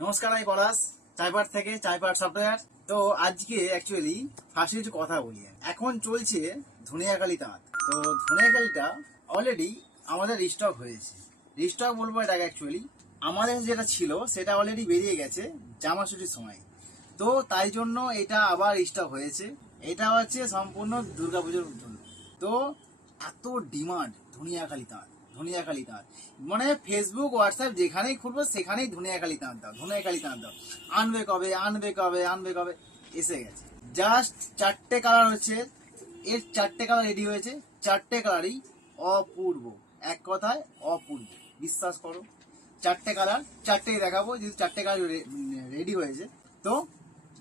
নমস্কার, আমি পলাশ চাইপাট থেকে চাইপাট সফটওয়্যার। তো আজকে অ্যাকচুয়ালি ফার্স্টে কিছু কথা বলি। এখন চলছে ধনিয়াখালি তাঁত। তো ধনিয়াখালিটা অলরেডি আমাদের রিস্টক হয়েছে। রিস্টক বলবো এটাকে, অ্যাকচুয়ালি আমাদের যেটা ছিল সেটা অলরেডি বেরিয়ে গেছে জামা ছুটির সময়। তো তাই জন্য এটা আবার রিস্টক হয়েছে। এটা হচ্ছে সম্পূর্ণ দুর্গাপুজোর জন্য। তো এত ডিমান্ড ধনিয়াখালি তাঁত, ধনিয়াখালি তাঁত, মানে ফেসবুক হোয়াটসঅ্যাপ যেখানেই খুলবো সেখানেই ধনিয়াখালি তাঁত দাও, ধনিয়াখালি তাঁত দাও, আনবে কবে আনবে কবে আনবে কবে। এসে গেছে। জাস্ট 4টে কালার হচ্ছে, এর 4টে কালার রেডি হয়েছে। 4টে কালারই অপূর্ব, এক কথায় অপূর্ব, বিশ্বাস করো। 4টে কালার, 4টেই দেখাবো। যেহেতু 4টে কালার রেডি হয়েছে, তো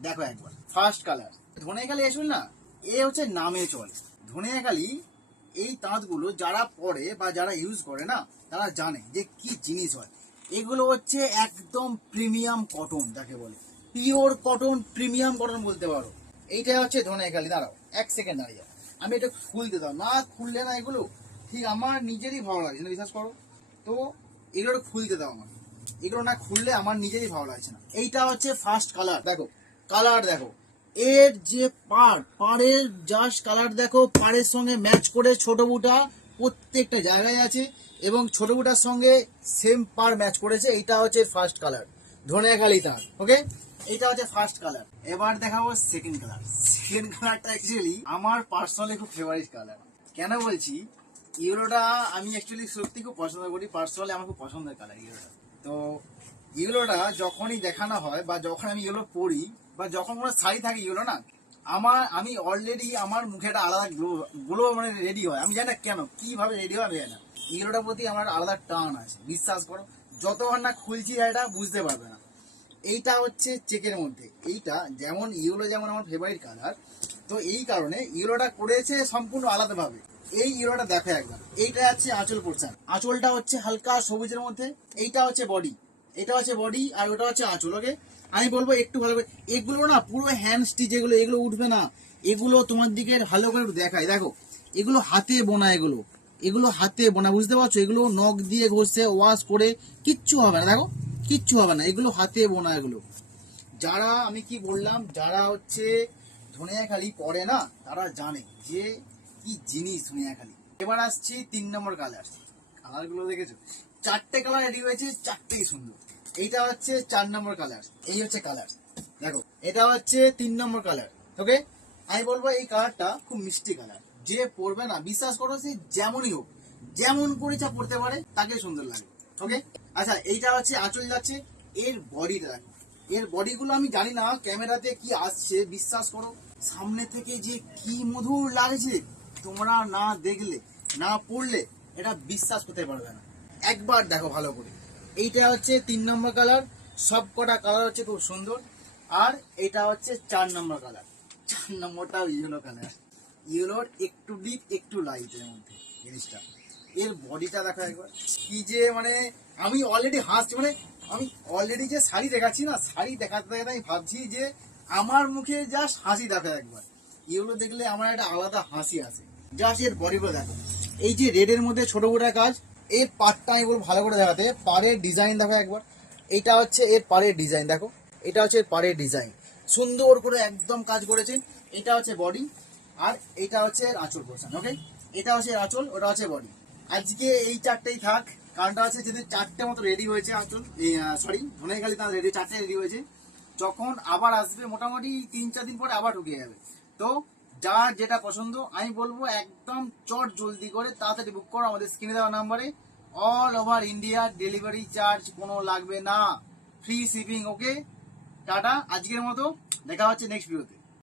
দেখো একবার। ফার্স্ট কালার ধনিয়াখালি আসুন না, এ হচ্ছে নামে চলে ধনিয়াখালি। এই তাঁতগুলো যারা পরে বা যারা ইউজ করে না, তারা জানে যে কি জিনিস হয়। এগুলো হচ্ছে একদম প্রিমিয়াম কটন, যাকে বলে পিওর কটন, প্রিমিয়াম কটন বলতে পারো। এইটা হচ্ছে ধনিয়াখালি। দাঁড়াও এক সেকেন্ড, দাঁড়িয়ে আমি এটা খুলতে দাও, না খুললে না এগুলো ঠিক আমার নিজেরই ভালো লাগছে না, বিশ্বাস করো। তো এগুলো খুলতে দাও আমাকে, এগুলো না খুললে আমার নিজেরই ভালো লাগছে না। এইটা হচ্ছে ফার্স্ট কালার। দেখো কালার, দেখো এর যে পাড়ের জাস্ট কালার দেখো, পাড়ের সঙ্গে ম্যাচ করে ছোট বুটা প্রত্যেকটা জায়গায় আছে এবং ছোট বুটার সঙ্গে সেম পাড় ম্যাচ করেছে। এইটা হচ্ছে ফার্স্ট কালার ধনিয়াখালি তাঁত। ওকে, এটা হচ্ছে ফার্স্ট কালার। এবার দেখাবো সেকেন্ড কালার। সেকেন্ড কালারটা অ্যাকচুয়ালি আমার পার্সোনালি খুব ফেভারিট কালার। কেন বলছি, ইউরোটা আমি অ্যাকচুয়ালি সত্যি খুব পছন্দ করি, পার্সোনালি আমার খুব পছন্দের কালার ইউরোটা। তো ইগুলোটা যখনই দেখানো হয় বা যখন আমি এগুলো পরি বা যখন কোনো শাড়ি থাকে, এগুলো না আমি অলরেডি আমার মুখে একটা আলাদা গ্লো মানে রেডি হয়। আমি জানি না কেন, কিভাবে রেডি হয় আমি জানি না। এগুলোটার প্রতি আমার আলাদা টান আছে, বিশ্বাস করো। যতবার না খুলছি এটা বুঝতে পারবে না। এইটা হচ্ছে চেকের মধ্যে। এইটা যেমন ইয়েলো, যেমন আমার ফেভারিট কালার, তো এই কারণে ইয়েলোটা করেছে সম্পূর্ণ আলাদাভাবে। এই ইয়েলোটা দেখো একবার। এইটা হচ্ছে আঁচল পোর্শন, আঁচলটা হচ্ছে হালকা সবুজের মধ্যে। এইটা হচ্ছে বডি, এটা হচ্ছে বডি, আর ওটা হচ্ছে আঁচল। ওকে, আমি বলবো একটু ভালো করে, এগুলো না পুরো হ্যান্ড স্টিচ, এগুলো উঠবে না। এগুলো তোমার দিকে ভালো করে দেখাই, দেখো এগুলো হাতে বোনা, এগুলো হাতে বোনা, বুঝতে পারছো? এগুলো নখ দিয়ে ঘষে ওয়াশ করে কিচ্ছু হবে না, দেখো কিচ্ছু হবে না, এগুলো হাতে বোনা। এগুলো যারা, আমি কি বললাম, যারা হচ্ছে ধনিয়াখালি পরে না, তারা জানে যে কি জিনিস ধনিয়াখালি। এবার আসছি 3 নম্বর কালার। কালারগুলো দেখেছো? 4টে কালার রেডি হয়েছে, 4টেই সুন্দর। এইটা হচ্ছে 4 নম্বর কালার। এই হচ্ছে কালার, দেখো এটা হচ্ছে 3 নম্বর কালার। ওকে, আমি বলবো এই কালারটা খুব মিষ্টি কালার। যে পরবে না, বিশ্বাস করো, সে যেমনই হোক, যেমন করে চা পড়তে পারে তাকে সুন্দর লাগে। ওকে, আচ্ছা এইটা হচ্ছে আঁচল যাচ্ছে। এর বডিটা দেখো, এর বডিগুলো আমি জানি না ক্যামেরাতে কি আসছে, বিশ্বাস করো সামনে থেকে যে কি মধুর লাগছে, তোমরা না দেখলে, না পড়লে এটা বিশ্বাস করতে পারবে না। একবার দেখো ভালো করে। এইটা হচ্ছে 3 নম্বর কালার। সব কটা কালার হচ্ছে খুব সুন্দর। আর এটা হচ্ছে 4 নম্বর কালার। 4 নম্বরটাও ইয়েলো কালার। ইয়েলোর একটু ডিপ একটু লাইটের মধ্যে জিনিসটা। এর বডিটা দেখো একবার, কি যে মানে আমি অলরেডি হাসছি, মানে আমি অলরেডি যে শাড়ি দেখাচ্ছি না, শাড়ি দেখাতে দেখাতে আমি ভাবছি যে আমার মুখে জাস্ট হাসি দেখো একবার। এগুলো দেখলে আমার একটা আলাদা হাসি আসে। জাস্ট এর বডিগুলো দেখো, এই যে রেডের মধ্যে ছোট মোটা কাজ। এর পাড়টা আমি বলবো ভালো করে দেখাতে, পাড়ের ডিজাইন দেখো একবার। এটা হচ্ছে এর পাড়ের ডিজাইন, দেখো এটা হচ্ছে এর পাড়ের ডিজাইন, সুন্দর করে একদম কাজ করেছে। এটা হচ্ছে বডি, আর এটা হচ্ছে আঁচল পোর্শন। ওকে, এটা হচ্ছে আঁচল, ওটা হচ্ছে বডি। আজকে এই 4টেই থাক। কারণটা হচ্ছে যদি 4টে মতো রেডি হয়েছে আঁচল, সরি ধনিয়াখালি তাঁত রেডি, 4টে রেডি হয়েছে। যখন আবার আসবে মোটামুটি 3-4 দিন পরে আবার ঢুকে যাবে। তো যার যেটা পছন্দ, আমি বলবো একদম চট জলদি করে তাড়াতাড়ি বুক করো আমাদের স্ক্রিনে দেওয়া নাম্বারে। All over India delivery charge কোনো লাগবে না, ফ্রি শিপিং। ওকে, টাটা, আজকের মতো দেখা হচ্ছে নেক্সট ভিডিওতে।